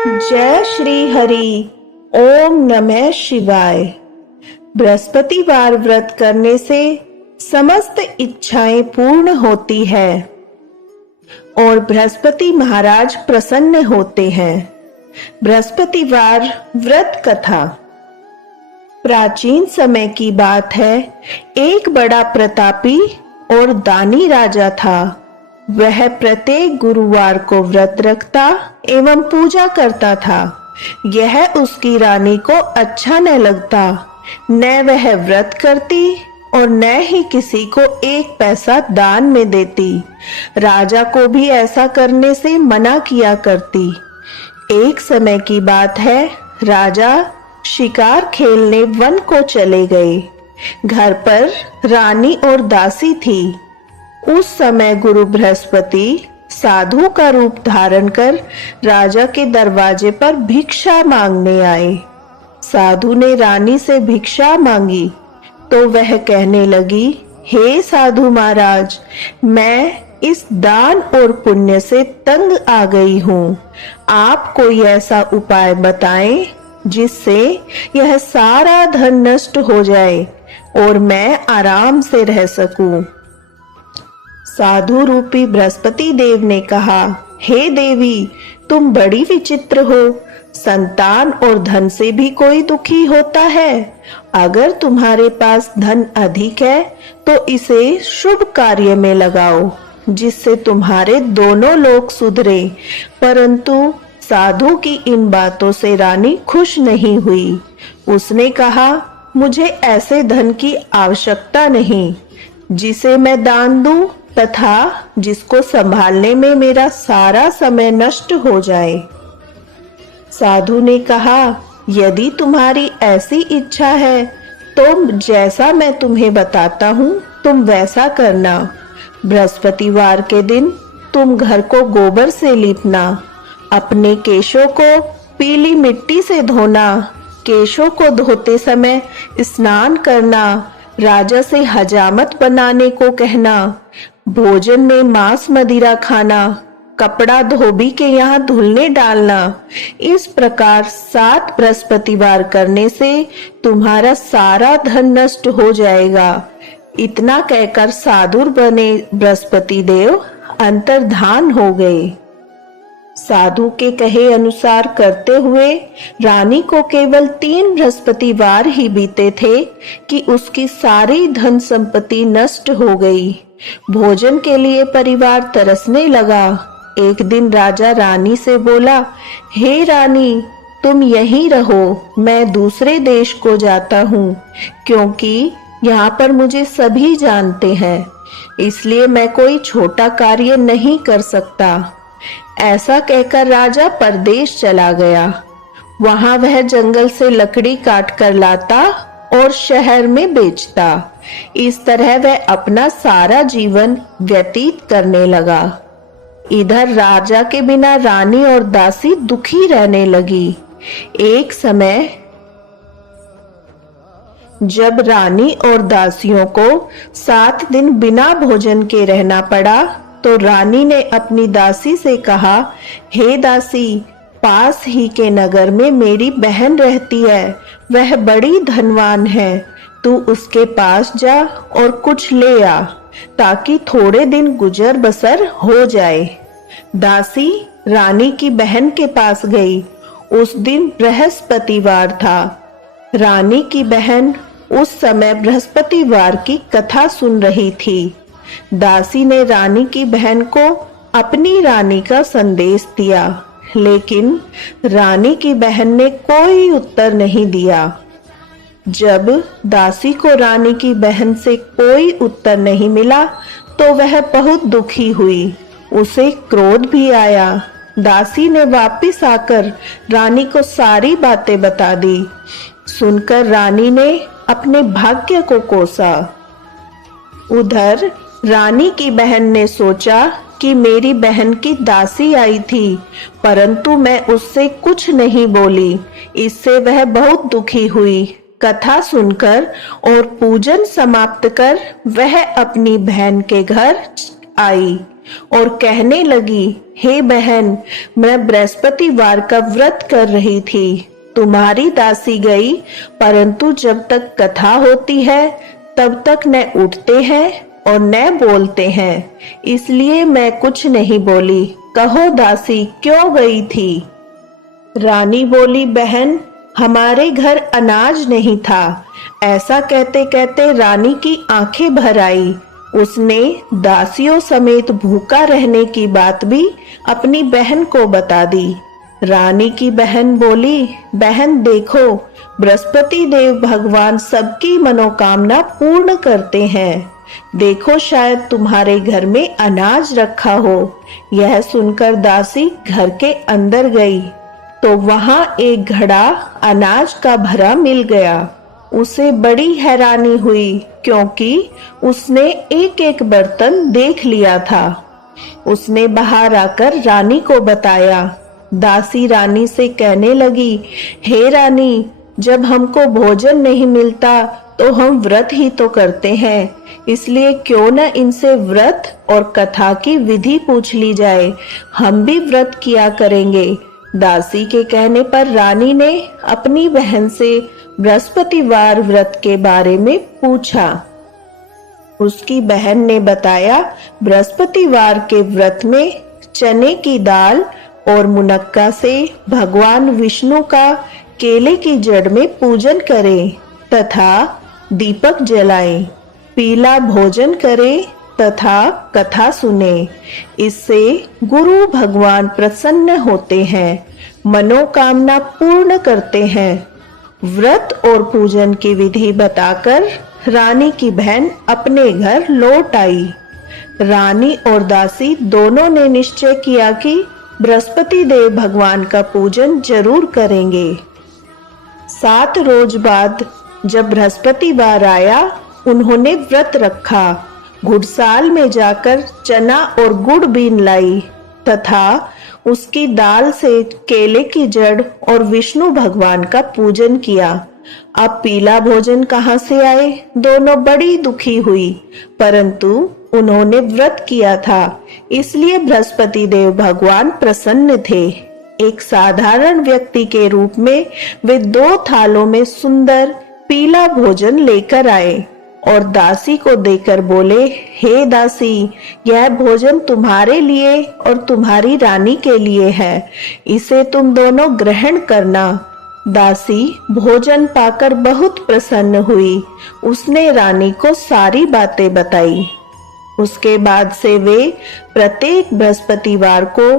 जय श्री हरि। ओम नमः शिवाय। बृहस्पतिवार व्रत करने से समस्त इच्छाएं पूर्ण होती है और बृहस्पति महाराज प्रसन्न होते हैं। बृहस्पतिवार व्रत कथा। प्राचीन समय की बात है। एक बड़ा प्रतापी और दानी राजा था। वह प्रत्येक गुरुवार को व्रत रखता एवं पूजा करता था। यह उसकी रानी को अच्छा न लगता। न वह व्रत करती और न ही किसी को एक पैसा दान में देती। राजा को भी ऐसा करने से मना किया करती। एक समय की बात है। राजा शिकार खेलने वन को चले गए। घर पर रानी और दासी थी। उस समय गुरु बृहस्पति साधु का रूप धारण कर राजा के दरवाजे पर भिक्षा मांगने आए। साधु ने रानी से भिक्षा मांगी तो वह कहने लगी, हे साधु महाराज, मैं इस दान और पुण्य से तंग आ गई हूँ। आप कोई ऐसा उपाय बताएं जिससे यह सारा धन नष्ट हो जाए और मैं आराम से रह सकूं। साधु रूपी बृहस्पति देव ने कहा, हे देवी, तुम बड़ी विचित्र हो। संतान और धन से भी कोई दुखी होता है। अगर तुम्हारे पास धन अधिक है तो इसे शुभ कार्य में लगाओ जिससे तुम्हारे दोनों लोग सुधरे। परंतु साधु की इन बातों से रानी खुश नहीं हुई। उसने कहा, मुझे ऐसे धन की आवश्यकता नहीं जिसे मैं दान दूं तथा जिसको संभालने में मेरा सारा समय नष्ट हो जाए। साधु ने कहा, यदि तुम्हारी ऐसी इच्छा है तो जैसा मैं तुम्हें बताता हूँ तुम वैसा करना। बृहस्पतिवार के दिन तुम घर को गोबर से लीपना, अपने केशों को पीली मिट्टी से धोना, केशों को धोते समय स्नान करना, राजा से हजामत बनाने को कहना, भोजन में मांस मदिरा खाना, कपड़ा धोबी के यहाँ धुलने डालना। इस प्रकार 7 बृहस्पतिवार करने से तुम्हारा सारा धन नष्ट हो जाएगा। इतना कहकर साधु बने बृहस्पति देव अंतर्धान हो गए। साधु के कहे अनुसार करते हुए रानी को केवल 3 बृहस्पतिवार ही बीते थे कि उसकी सारी धन संपत्ति नष्ट हो गई। भोजन के लिए परिवार तरसने लगा। एक दिन राजा रानी से बोला, हे रानी, तुम यहीं रहो, मैं दूसरे देश को जाता हूँ क्योंकि यहाँ पर मुझे सभी जानते हैं, इसलिए मैं कोई छोटा कार्य नहीं कर सकता। ऐसा कहकर राजा परदेश चला गया। वहां वह जंगल से लकड़ी काट कर लाता और शहर में बेचता। इस तरह वह अपना सारा जीवन व्यतीत करने लगा। इधर राजा के बिना रानी और दासी दुखी रहने लगी। एक समय जब रानी और दासियों को 7 दिन बिना भोजन के रहना पड़ा तो रानी ने अपनी दासी से कहा, हे दासी, पास ही के नगर में मेरी बहन रहती है। वह बड़ी धनवान है। तू उसके पास जा और कुछ ले आ ताकि थोड़े दिन गुजर बसर हो जाए। दासी रानी की बहन के पास गई। उस दिन बृहस्पतिवार था। रानी की बहन उस समय बृहस्पतिवार की कथा सुन रही थी। दासी ने रानी की बहन को अपनी रानी का संदेश दिया, लेकिन रानी की बहन ने कोई उत्तर नहीं दिया। जब दासी को रानी की बहन से कोई उत्तर नहीं मिला तो वह बहुत दुखी हुई। उसे क्रोध भी आया। दासी ने वापस आकर रानी को सारी बातें बता दी। सुनकर रानी ने अपने भाग्य को कोसा। उधर रानी की बहन ने सोचा कि मेरी बहन की दासी आई थी, परंतु मैं उससे कुछ नहीं बोली। इससे वह बहुत दुखी हुई। कथा सुनकर और पूजन समाप्त कर वह अपनी बहन के घर आई और कहने लगी, हे बहन, मैं बृहस्पतिवार का व्रत कर रही थी। तुम्हारी दासी गई, परंतु जब तक कथा होती है तब तक न उठते हैं और न बोलते हैं, इसलिए मैं कुछ नहीं बोली। कहो दासी, क्यों गई थी? रानी बोली, बहन, हमारे घर अनाज नहीं था। ऐसा कहते कहते रानी की आंखें भर आई। उसने दासियों समेत भूखा रहने की बात भी अपनी बहन को बता दी। रानी की बहन बोली, बहन देखो, बृहस्पति देव भगवान सबकी मनोकामना पूर्ण करते हैं। देखो, शायद तुम्हारे घर में अनाज रखा हो। यह सुनकर दासी घर के अंदर गई तो वहां एक घड़ा अनाज का भरा मिल गया। उसे बड़ी हैरानी हुई, क्योंकि उसने एक एक बर्तन देख लिया था। उसने बाहर आकर रानी को बताया। दासी रानी से कहने लगी, हे रानी, जब हमको भोजन नहीं मिलता तो हम व्रत ही तो करते हैं, इसलिए क्यों न इनसे व्रत और कथा की विधि पूछ ली जाए। हम भी व्रत किया करेंगे। दासी के कहने पर रानी ने अपनी बहन से बृहस्पतिवार व्रत के बारे में पूछा। उसकी बहन ने बताया, बृहस्पतिवार के व्रत में चने की दाल और मुनक्का से भगवान विष्णु का केले की जड़ में पूजन करें तथा दीपक जलाएं, पीला भोजन करें तथा कथा सुने। इससे गुरु भगवान प्रसन्न होते हैं, मनोकामना पूर्ण करते हैं। व्रत और पूजन की विधि बताकर रानी की बहन अपने घर लौट आई। रानी और दासी दोनों ने निश्चय किया कि बृहस्पति देव भगवान का पूजन जरूर करेंगे। 7 रोज बाद जब बृहस्पतिवार आया, उन्होंने व्रत रखा। घुड़साल में जाकर चना और गुड़ बीन लाई तथा उसकी दाल से केले की जड़ और विष्णु भगवान का पूजन किया। अब पीला भोजन कहाँ से आए? दोनों बड़ी दुखी हुई, परंतु उन्होंने व्रत किया था, इसलिए बृहस्पति देव भगवान प्रसन्न थे। एक साधारण व्यक्ति के रूप में वे 2 थालों में सुंदर पीला भोजन लेकर आए और दासी को देकर बोले, हे दासी, यह भोजन तुम्हारे लिए और तुम्हारी रानी के लिए है, इसे तुम दोनों ग्रहण करना। दासी भोजन पाकर बहुत प्रसन्न हुई। उसने रानी को सारी बातें बताई। उसके बाद से वे प्रत्येक बृहस्पतिवार को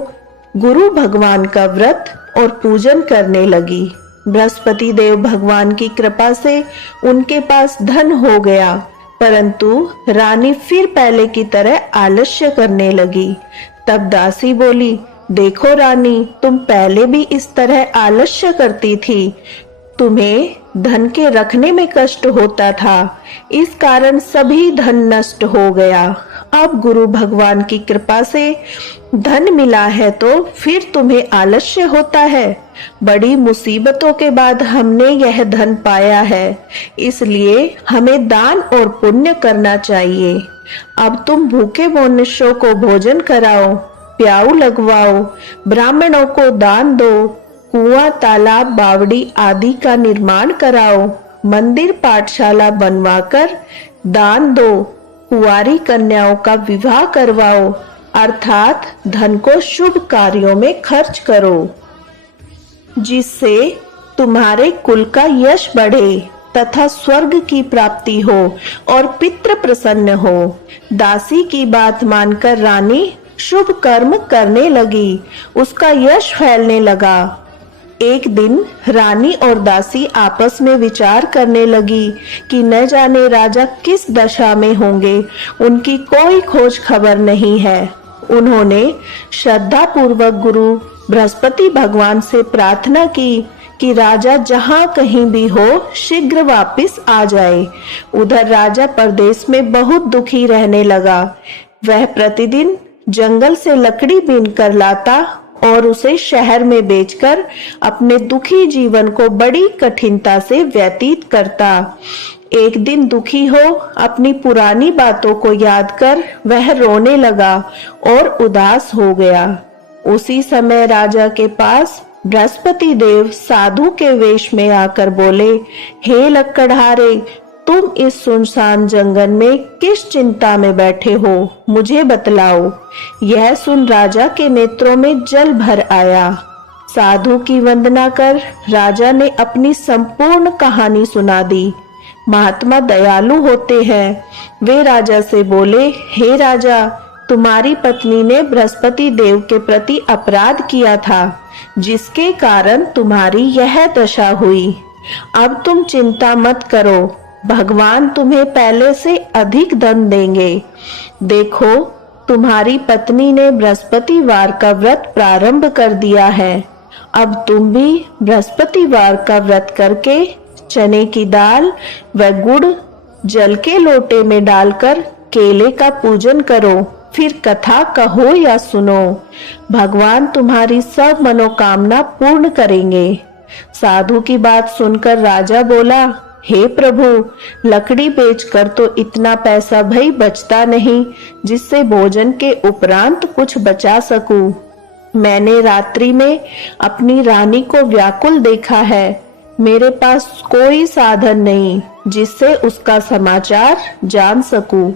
गुरु भगवान का व्रत और पूजन करने लगी। बृहस्पति देव भगवान की कृपा से उनके पास धन हो गया, परंतु रानी फिर पहले की तरह आलस्य करने लगी। तब दासी बोली, देखो रानी, तुम पहले भी इस तरह आलस्य करती थी। तुम्हें धन के रखने में कष्ट होता था, इस कारण सभी धन नष्ट हो गया। अब गुरु भगवान की कृपा से धन मिला है तो फिर तुम्हें आलस्य होता है। बड़ी मुसीबतों के बाद हमने यह धन पाया है, इसलिए हमें दान और पुण्य करना चाहिए। अब तुम भूखे मनुष्यों को भोजन कराओ, प्याऊ लगवाओ, ब्राह्मणों को दान दो, कुआं, तालाब, बावड़ी आदि का निर्माण कराओ, मंदिर पाठशाला बनवाकर दान दो, कुंवारी कन्याओं का विवाह करवाओ, अर्थात धन को शुभ कार्यों में खर्च करो, जिससे तुम्हारे कुल का यश बढ़े तथा स्वर्ग की प्राप्ति हो और पितृ प्रसन्न हो। दासी की बात मानकर रानी शुभ कर्म करने लगी। उसका यश फैलने लगा। एक दिन रानी और दासी आपस में विचार करने लगी कि न जाने राजा किस दशा में होंगे, उनकी कोई खोज खबर नहीं है। उन्होंने श्रद्धा पूर्वक गुरु बृहस्पति भगवान से प्रार्थना की कि राजा जहाँ कहीं भी हो शीघ्र वापस आ जाए। उधर राजा परदेश में बहुत दुखी रहने लगा। वह प्रतिदिन जंगल से लकड़ी बीन कर लाता और उसे शहर में बेचकर अपने दुखी जीवन को बड़ी कठिनता से व्यतीत करता। एक दिन दुखी हो अपनी पुरानी बातों को याद कर वह रोने लगा और उदास हो गया। उसी समय राजा के पास बृहस्पति देव साधु के वेश में आकर बोले, हे लक्कड़हारे, तुम इस सुनसान जंगल में किस चिंता में बैठे हो, मुझे बतलाओ। यह सुन राजा के नेत्रों में जल भर आया। साधु की वंदना कर राजा ने अपनी संपूर्ण कहानी सुना दी। महात्मा दयालु होते हैं। वे राजा से बोले, हे राजा, तुम्हारी पत्नी ने बृहस्पति देव के प्रति अपराध किया था, जिसके कारण तुम्हारी यह दशा हुई। अब तुम चिंता मत करो, भगवान तुम्हें पहले से अधिक धन देंगे। देखो, तुम्हारी पत्नी ने बृहस्पतिवार का व्रत प्रारंभ कर दिया है। अब तुम भी बृहस्पतिवार का व्रत करके चने की दाल व गुड़ जल के लोटे में डालकर केले का पूजन करो, फिर कथा कहो या सुनो। भगवान तुम्हारी सब मनोकामना पूर्ण करेंगे। साधु की बात सुनकर राजा बोला, हे प्रभु, लकड़ी बेचकर तो इतना पैसा भई बचता नहीं जिससे भोजन के उपरांत कुछ बचा सकूं। मैंने रात्रि में अपनी रानी को व्याकुल देखा है। मेरे पास कोई साधन नहीं जिससे उसका समाचार जान सकूं।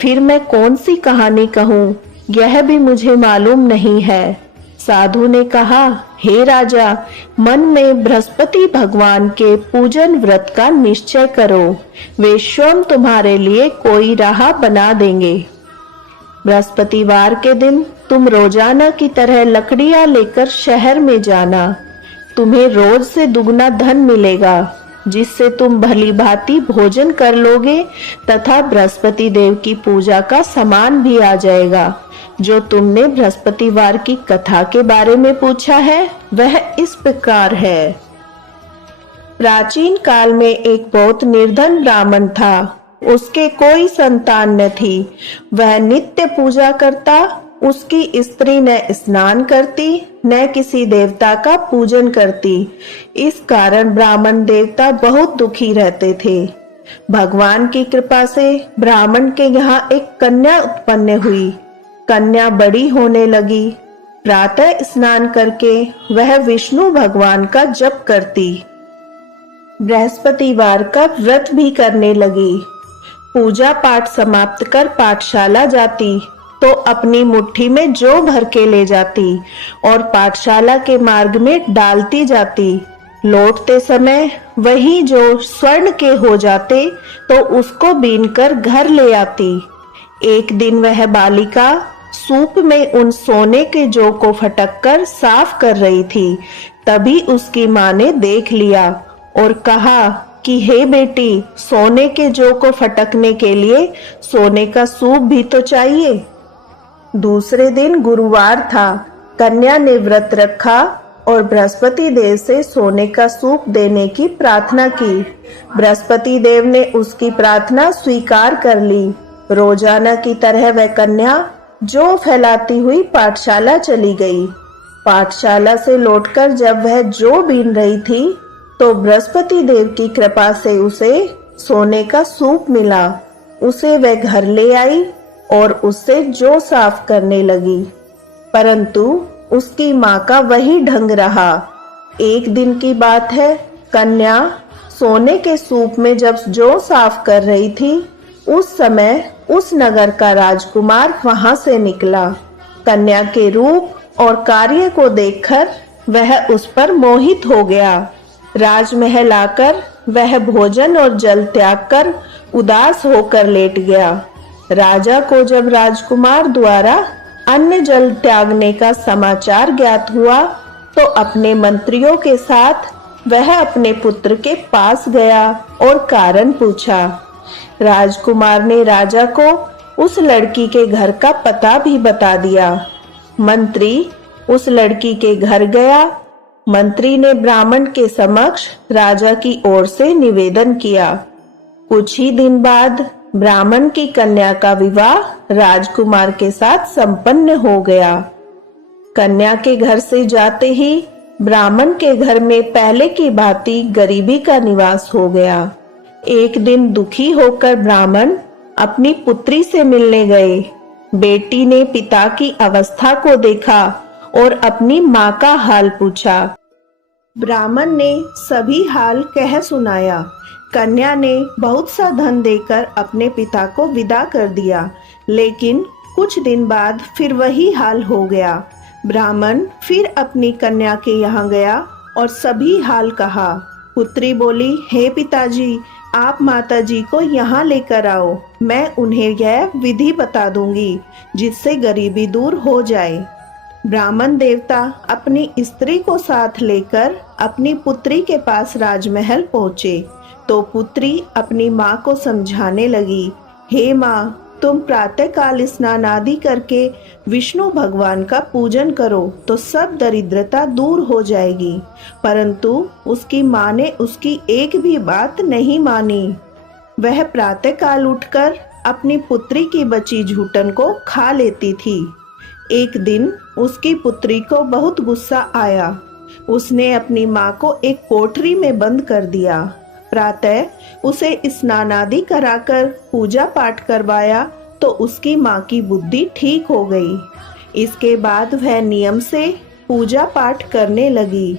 फिर मैं कौन सी कहानी कहूं, यह भी मुझे मालूम नहीं है। साधु ने कहा, हे राजा, मन में बृहस्पति भगवान के पूजन व्रत का निश्चय करो, वे स्वयं तुम्हारे लिए कोई राह बना देंगे। बृहस्पतिवार के दिन तुम रोजाना की तरह लकड़ियां लेकर शहर में जाना। तुम्हें रोज से दुगना धन मिलेगा, जिससे तुम भली भांति भोजन कर लोगे तथा बृहस्पति देव की पूजा का सामान भी आ जाएगा। जो तुमने बृहस्पतिवार की कथा के बारे में पूछा है वह इस प्रकार है। प्राचीन काल में एक बहुत निर्धन ब्राह्मण था। उसके कोई संतान न थी। वह नित्य पूजा करता। उसकी स्त्री न स्नान करती न किसी देवता का पूजन करती। इस कारण ब्राह्मण देवता बहुत दुखी रहते थे। भगवान की कृपा से ब्राह्मण के यहाँ एक कन्या उत्पन्न हुई। कन्या बड़ी होने लगी। प्रातः स्नान करके वह विष्णु भगवान का जप करती। बृहस्पतिवार का व्रत भी करने लगी। पूजा पाठ समाप्त कर पाठशाला जाती तो अपनी मुट्ठी में जौ भर के ले जाती और पाठशाला के मार्ग में डालती जाती। लौटते समय वही जो स्वर्ण के हो जाते तो उसको बीनकर घर ले आती। एक दिन वह बालिका सूप में उन सोने के जौ को फटककर साफ कर रही थी। तभी उसकी माँ ने देख लिया और कहा कि हे बेटी, सोने के जौ को फटकने के लिए सोने का सूप भी तो चाहिए। दूसरे दिन गुरुवार था। कन्या ने व्रत रखा और बृहस्पति देव से सोने का सूप देने की प्रार्थना की। बृहस्पति देव ने उसकी प्रार्थना स्वीकार कर ली। रोजाना की तरह वह कन्या जौ फैलाती हुई पाठशाला चली गई। पाठशाला से लौटकर जब वह जौ बीन रही थी तो बृहस्पति देव की कृपा से उसे सोने का सूप मिला। उसे वह घर ले आई और उससे जौ साफ करने लगी, परंतु उसकी माँ का वही ढंग रहा। एक दिन की बात है, कन्या सोने के सूप में जब जौ साफ कर रही थी, उस समय उस नगर का राजकुमार वहां से निकला। कन्या के रूप और कार्य को देखकर वह उस पर मोहित हो गया। राजमहल आकर वह भोजन और जल त्याग कर उदास होकर लेट गया। राजा को जब राजकुमार द्वारा अन्न जल त्यागने का समाचार ज्ञात हुआ तो अपने मंत्रियों के साथ वह अपने पुत्र के पास गया और कारण पूछा। राजकुमार ने राजा को उस लड़की के घर का पता भी बता दिया। मंत्री उस लड़की के घर गया। मंत्री ने ब्राह्मण के समक्ष राजा की ओर से निवेदन किया। कुछ ही दिन बाद ब्राह्मण की कन्या का विवाह राजकुमार के साथ संपन्न हो गया। कन्या के घर से जाते ही ब्राह्मण के घर में पहले की भांति गरीबी का निवास हो गया। एक दिन दुखी होकर ब्राह्मण अपनी पुत्री से मिलने गए। बेटी ने पिता की अवस्था को देखा और अपनी माँ का हाल पूछा। ब्राह्मण ने सभी हाल कह सुनाया। कन्या ने बहुत सा धन देकर अपने पिता को विदा कर दिया, लेकिन कुछ दिन बाद फिर वही हाल हो गया। ब्राह्मण फिर अपनी कन्या के यहाँ गया और सभी हाल कहा। पुत्री बोली, हे पिताजी, आप माताजी को यहाँ लेकर आओ, मैं उन्हें यह विधि बता दूंगी जिससे गरीबी दूर हो जाए। ब्राह्मण देवता अपनी स्त्री को साथ लेकर अपनी पुत्री के पास राजमहल पहुँचे तो पुत्री अपनी माँ को समझाने लगी, हे माँ, तुम प्रातःकाल स्नान आदि करके विष्णु भगवान का पूजन करो तो सब दरिद्रता दूर हो जाएगी। परंतु उसकी माँ ने उसकी एक भी बात नहीं मानी। वह प्रातःकाल उठकर अपनी पुत्री की बची झूठन को खा लेती थी। एक दिन उसकी पुत्री को बहुत गुस्सा आया। उसने अपनी माँ को एक कोठरी में बंद कर दिया। प्रातः उसे स्नान आदि कराकर पूजा पाठ करवाया तो उसकी माँ की बुद्धि ठीक हो गई। इसके बाद वह नियम से पूजा पाठ करने लगी।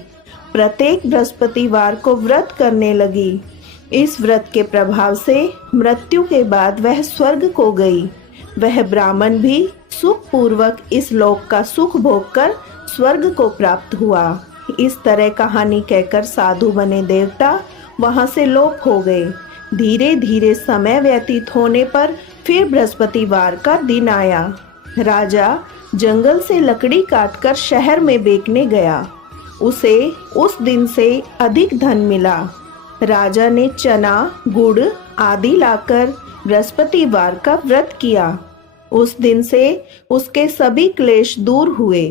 प्रत्येक बृहस्पतिवार को व्रत करने लगी। इस व्रत के प्रभाव से मृत्यु के बाद वह स्वर्ग को गई। वह ब्राह्मण भी सुख पूर्वक इस लोक का सुख भोगकर स्वर्ग को प्राप्त हुआ। इस तरह कहानी कहकर साधु बने देवता वहां से लोप हो गए। धीरे धीरे समय व्यतीत होने पर फिर बृहस्पतिवार का दिन आया। राजा जंगल से लकड़ी काटकर शहर में बेचने गया। उसे उस दिन से अधिक धन मिला। राजा ने चना, गुड़ आदि लाकर बृहस्पतिवार का व्रत किया। उस दिन से उसके सभी क्लेश दूर हुए।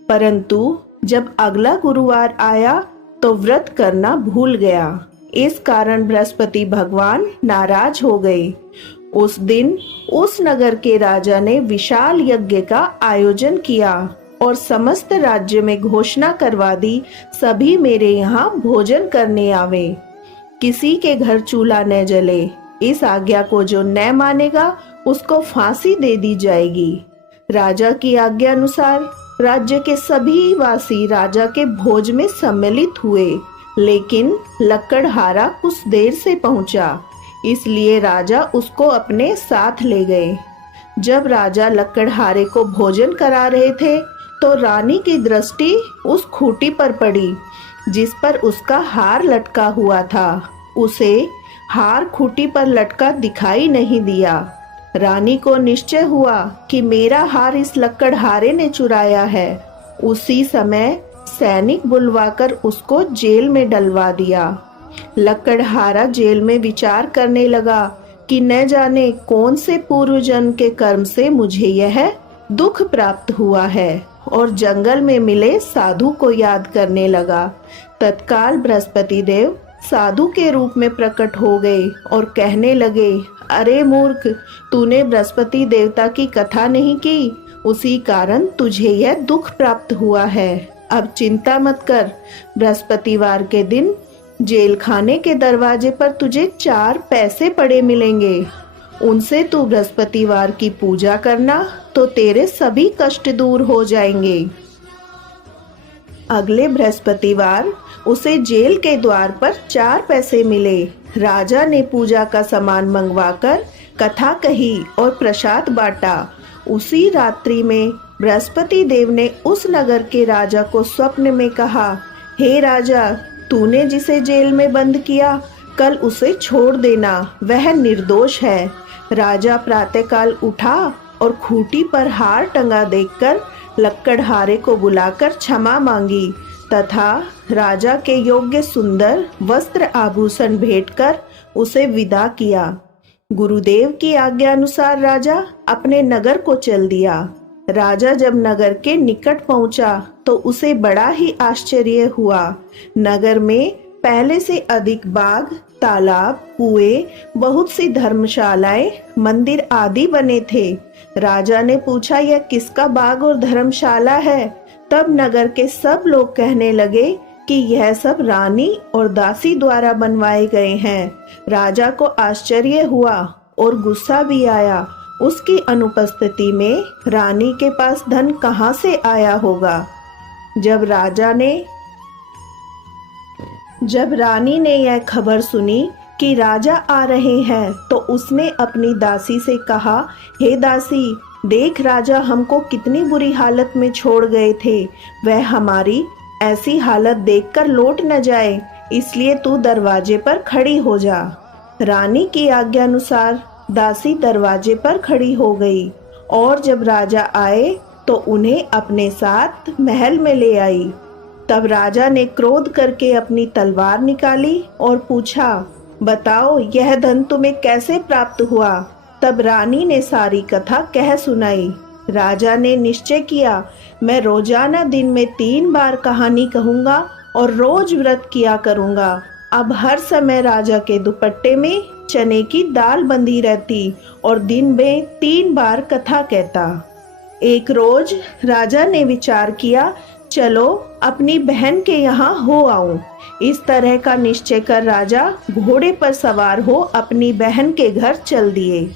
परंतु जब अगला गुरुवार आया तो व्रत करना भूल गया। इस कारण बृहस्पति भगवान नाराज हो गए। उस दिन उस नगर के राजा ने विशाल यज्ञ का आयोजन किया और समस्त राज्य में घोषणा करवा दी, सभी मेरे यहाँ भोजन करने आवे, किसी के घर चूल्हा न जले। इस आज्ञा को जो न मानेगा उसको फांसी दे दी जाएगी। राजा की आज्ञा अनुसार राज्य के सभी वासी राजा के भोज में सम्मिलित हुए, लेकिन लकड़हारा कुछ देर से पहुंचा, इसलिए राजा उसको अपने साथ ले गए। जब राजा लकड़हारे को भोजन करा रहे थे तो रानी की दृष्टि उस खूंटी पर पड़ी जिस पर उसका हार लटका हुआ था। उसे हार खूंटी पर लटका दिखाई नहीं दिया। रानी को निश्चय हुआ कि मेरा हार इस लकड़हारे ने चुराया है। उसी समय सैनिक बुलवाकर उसको जेल में डलवा दिया। लकड़हारा जेल में विचार करने लगा कि न जाने कौन से पूर्व जन्म के कर्म से मुझे यह दुख प्राप्त हुआ है, और जंगल में मिले साधु को याद करने लगा। तत्काल बृहस्पति देव साधु के रूप में प्रकट हो गए और कहने लगे, अरे मूर्ख, तूने बृहस्पति देवता की कथा नहीं की, उसी कारण तुझे यह दुख प्राप्त हुआ है। अब चिंता मत कर, बृहस्पतिवार के दिन जेल खाने के दरवाजे पर तुझे 4 पैसे पड़े मिलेंगे। उनसे तू बृहस्पतिवार की पूजा करना तो तेरे सभी कष्ट दूर हो जाएंगे। अगले बृहस्पतिवार उसे जेल के द्वार पर 4 पैसे मिले। राजा ने पूजा का सामान मंगवाकर कथा कही और प्रसाद बांटा। उसी रात्रि में बृहस्पति देव ने उस नगर के राजा को स्वप्न में कहा, हे राजा, तूने जिसे जेल में बंद किया, कल उसे छोड़ देना, वह निर्दोष है। राजा प्रातःकाल उठा और खूंटी पर हार टंगा देखकर लकड़हारे को बुलाकर क्षमा मांगी तथा राजा के योग्य सुंदर वस्त्र आभूषण भेंटकर उसे विदा किया। गुरुदेव की आज्ञा अनुसार राजा अपने नगर को चल दिया। राजा जब नगर के निकट पहुंचा तो उसे बड़ा ही आश्चर्य हुआ। नगर में पहले से अधिक बाग, तालाब, कुएं, बहुत सी धर्मशालाएं, मंदिर आदि बने थे। राजा ने पूछा, यह किसका बाग और धर्मशाला है? तब नगर के सब लोग कहने लगे, कि यह सब रानी और दासी द्वारा बनवाए गए हैं। राजा को आश्चर्य हुआ और गुस्सा भी आया। उसकी अनुपस्थिति में रानी के पास धन कहाँ से आया होगा। जब रानी ने यह खबर सुनी कि राजा आ रहे हैं तो उसने अपनी दासी से कहा, हे दासी, देख राजा हमको कितनी बुरी हालत में छोड़ गए थे। वह हमारी ऐसी हालत देखकर लौट न जाए, इसलिए तू दरवाजे पर खड़ी हो जा। रानी की आज्ञानुसार दासी दरवाजे पर खड़ी हो गई और जब राजा आए तो उन्हें अपने साथ महल में ले आई। तब राजा ने क्रोध करके अपनी तलवार निकाली और पूछा, बताओ यह धन तुम्हें कैसे प्राप्त हुआ। तब रानी ने सारी कथा कह सुनाई। राजा ने निश्चय किया, मैं रोजाना दिन में 3 बार कहानी कहूँगा और रोज व्रत किया करूँगा। अब हर समय राजा के दुपट्टे में चने की दाल बंधी रहती और दिन में 3 बार कथा कहता। एक रोज राजा ने विचार किया, चलो अपनी बहन के यहाँ हो आऊं। इस तरह का निश्चय कर राजा घोड़े पर सवार हो अपनी बहन के घर चल दिए।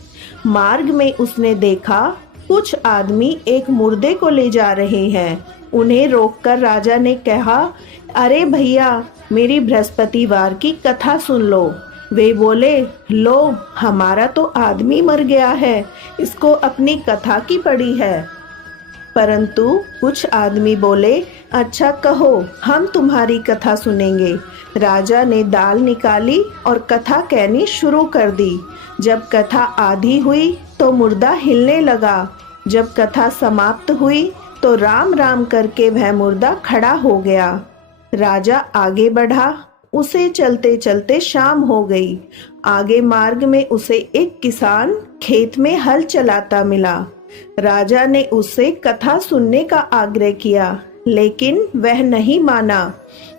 मार्ग में उसने देखा कुछ आदमी एक मुर्दे को ले जा रहे हैं। उन्हें रोककर राजा ने कहा, अरे भैया, मेरी बृहस्पतिवार की कथा सुन लो। वे बोले, लो हमारा तो आदमी मर गया है, इसको अपनी कथा की पड़ी है। परंतु कुछ आदमी बोले, अच्छा कहो, हम तुम्हारी कथा सुनेंगे। राजा ने दाल निकाली और कथा कहनी शुरू कर दी। जब कथा आधी हुई तो मुर्दा हिलने लगा। जब कथा समाप्त हुई तो राम राम करके वह मुर्दा खड़ा हो गया। राजा आगे बढ़ा। उसे चलते चलते शाम हो गई। आगे मार्ग में उसे एक किसान खेत में हल चलाता मिला। राजा ने उससे कथा सुनने का आग्रह किया, लेकिन वह नहीं माना।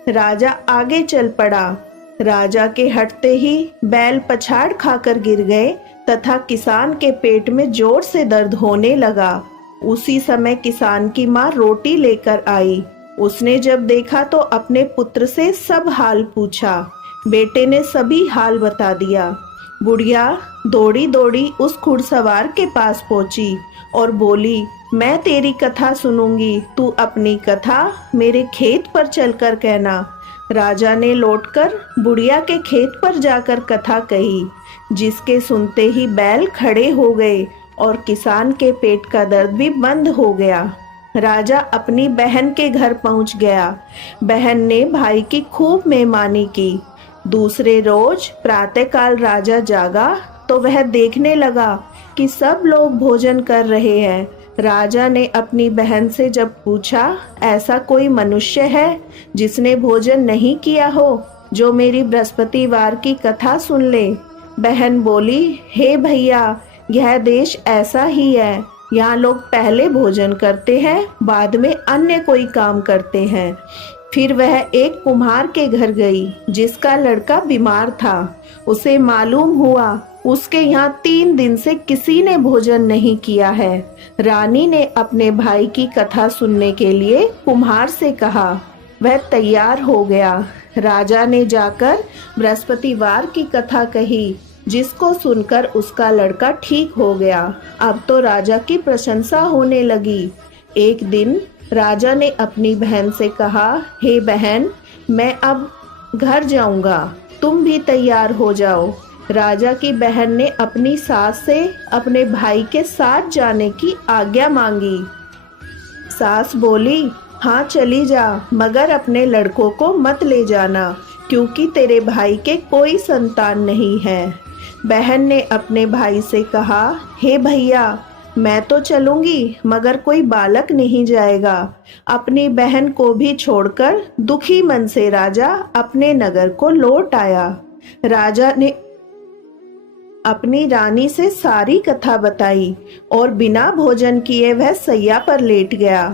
राजा आगे चल पड़ा। राजा के हटते ही बैल पछाड़ खाकर गिर गए तथा किसान के पेट में जोर से दर्द होने लगा। उसी समय किसान की माँ रोटी लेकर आई। उसने जब देखा तो अपने पुत्र से सब हाल पूछा। बेटे ने सभी हाल बता दिया। बुढ़िया दौड़ी दौड़ी उस घुड़सवार के पास पहुंची और बोली, मैं तेरी कथा सुनूंगी, तू अपनी कथा मेरे खेत पर चलकर कहना। राजा ने लौटकर बुढ़िया के खेत पर जाकर कथा कही, जिसके सुनते ही बैल खड़े हो गए और किसान के पेट का दर्द भी बंद हो गया। राजा अपनी बहन के घर पहुंच गया। बहन ने भाई की खूब मेहमानी की। दूसरे रोज प्रातःकाल राजा जागा तो वह देखने लगा कि सब लोग भोजन कर रहे हैं। राजा ने अपनी बहन से जब पूछा, ऐसा कोई मनुष्य है जिसने भोजन नहीं किया हो, जो मेरी बृहस्पतिवार की कथा सुन ले। बहन बोली, हे भैया, यह देश ऐसा ही है। यहाँ लोग पहले भोजन करते हैं, बाद में अन्य कोई काम करते हैं। फिर वह एक कुम्हार के घर गई, जिसका लड़का बीमार था। उसे मालूम हुआ उसके यहाँ 3 दिन से किसी ने भोजन नहीं किया है। रानी ने अपने भाई की कथा सुनने के लिए कुम्हार से कहा। वह तैयार हो गया। राजा ने जाकर बृहस्पतिवार की कथा कही, जिसको सुनकर उसका लड़का ठीक हो गया। अब तो राजा की प्रशंसा होने लगी। एक दिन राजा ने अपनी बहन से कहा, हे बहन, मैं अब घर जाऊंगा, तुम भी तैयार हो जाओ। राजा की बहन ने अपनी सास से अपने भाई के साथ जाने की आज्ञा मांगी। सास बोली, हाँ चली जा, मगर अपने लड़कों को मत ले जाना, क्योंकि तेरे भाई के कोई संतान नहीं है। बहन ने अपने भाई से कहा, हे भैया, मैं तो चलूंगी, मगर कोई बालक नहीं जाएगा। अपनी बहन को भी छोड़कर दुखी मन से राजा अपने नगर को लौट आया। राजा ने अपनी रानी से सारी कथा बताई और बिना भोजन किए वह सैया पर लेट गया।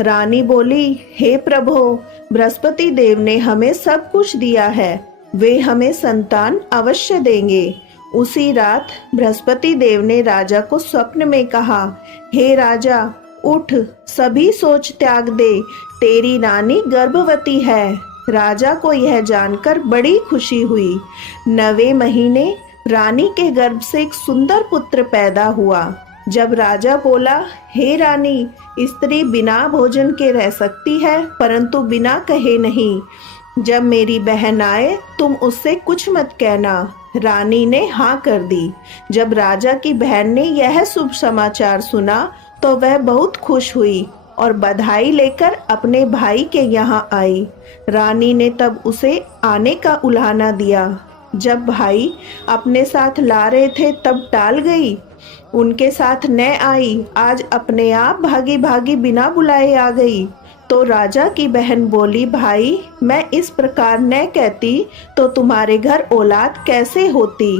रानी बोली, हे प्रभु, बृहस्पति देव ने हमें सब कुछ दिया है, वे हमें संतान अवश्य देंगे। उसी रात बृहस्पति देव ने राजा को स्वप्न में कहा, हे राजा, उठ, सभी सोच त्याग दे, तेरी रानी गर्भवती है। राजा को यह जानकर बड़ी खुशी हुई। 9वें महीने रानी के गर्भ से एक सुंदर पुत्र पैदा हुआ। जब राजा बोला, हे रानी, स्त्री बिना भोजन के रह सकती है, परंतु बिना कहे नहीं। जब मेरी बहन आए तुम उससे कुछ मत कहना। रानी ने हाँ कर दी। जब राजा की बहन ने यह शुभ समाचार सुना तो वह बहुत खुश हुई और बधाई लेकर अपने भाई के यहाँ आई। रानी ने तब उसे आने का उलाहना दिया। जब भाई अपने साथ ला रहे थे तब टाल गई, उनके साथ न आई, आज अपने आप भागी भागी बिना बुलाए आ गई। तो राजा की बहन बोली, भाई मैं इस प्रकार न कहती तो तुम्हारे घर औलाद कैसे होती।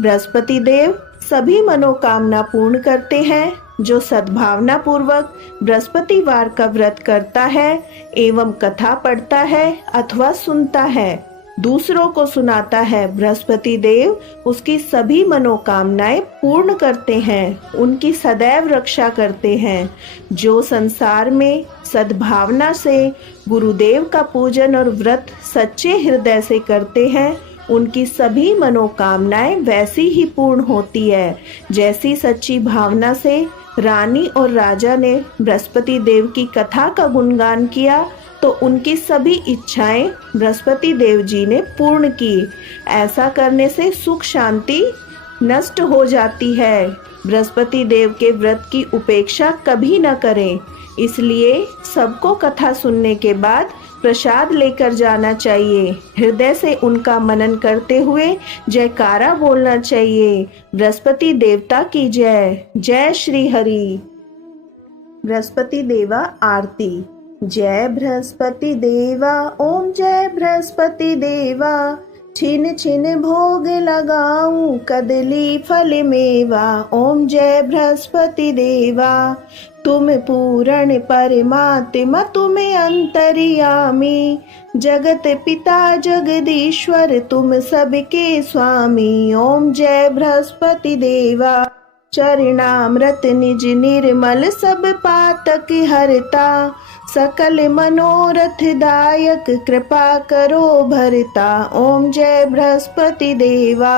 बृहस्पति देव सभी मनोकामना पूर्ण करते हैं। जो सद्भावना पूर्वक बृहस्पतिवार का व्रत करता है एवं कथा पढ़ता है अथवा सुनता है, दूसरों को सुनाता है, बृहस्पति देव उसकी सभी मनोकामनाएं पूर्ण करते हैं, उनकी सदैव रक्षा करते हैं। जो संसार में सद्भावना से गुरुदेव का पूजन और व्रत सच्चे हृदय से करते हैं, उनकी सभी मनोकामनाएं वैसी ही पूर्ण होती है जैसी सच्ची भावना से रानी और राजा ने बृहस्पति देव की कथा का गुणगान किया तो उनकी सभी इच्छाएं बृहस्पति देव जी ने पूर्ण की। ऐसा करने से सुख शांति नष्ट हो जाती है। बृहस्पति देव के व्रत की उपेक्षा कभी न करें। इसलिए सबको कथा सुनने के बाद प्रसाद लेकर जाना चाहिए। हृदय से उनका मनन करते हुए जयकारा बोलना चाहिए। बृहस्पति देवता की जय। जय श्री हरि। बृहस्पति देवा आरती। जय बृहस्पति देवा, ओम जय बृहस्पति देवा। छिन छिन भोग लगाऊं कदली फल मेवा। ओम जय बृहस्पति देवा। तुम पूर्ण परमात्मा तुम अंतर्यामी। जगत पिता जगदीश्वर तुम सबके स्वामी। ओम जय बृहस्पति देवा। चरणामृत निज निर्मल सब पातक हरता। सकल मनोरथ दायक कृपा करो भरता। ओम जय बृहस्पति देवा।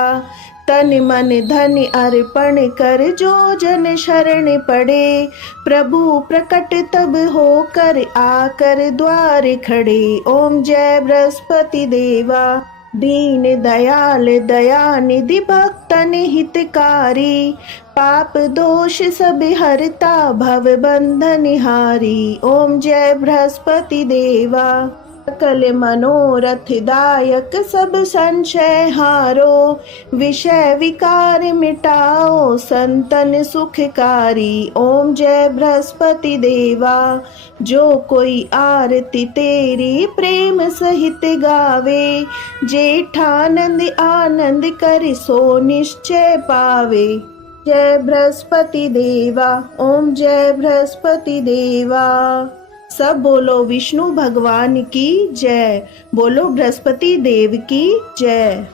तन मन धन अर्पण कर जो जन शरण पड़े। प्रभु प्रकट तब होकर आकर द्वार खड़े। ओम जय बृहस्पति देवा। दीन दयाल दया निधि भक्तन हितकारी। पाप दोष सब हरता भव बंधन हारी। ओम जय बृहस्पति देवा। सकल मनोरथ दायक सब संशय हारो। विषय विकार मिटाओ संतन सुखकारी। ओम जय बृहस्पति देवा। जो कोई आरती तेरी प्रेम सहित गावे। जेठानंद आनंद कर सो निश्चय पावे। जय बृहस्पति देवा। ओम जय बृहस्पति देवा। सब बोलो विष्णु भगवान की जय। बोलो बृहस्पति देव की जय।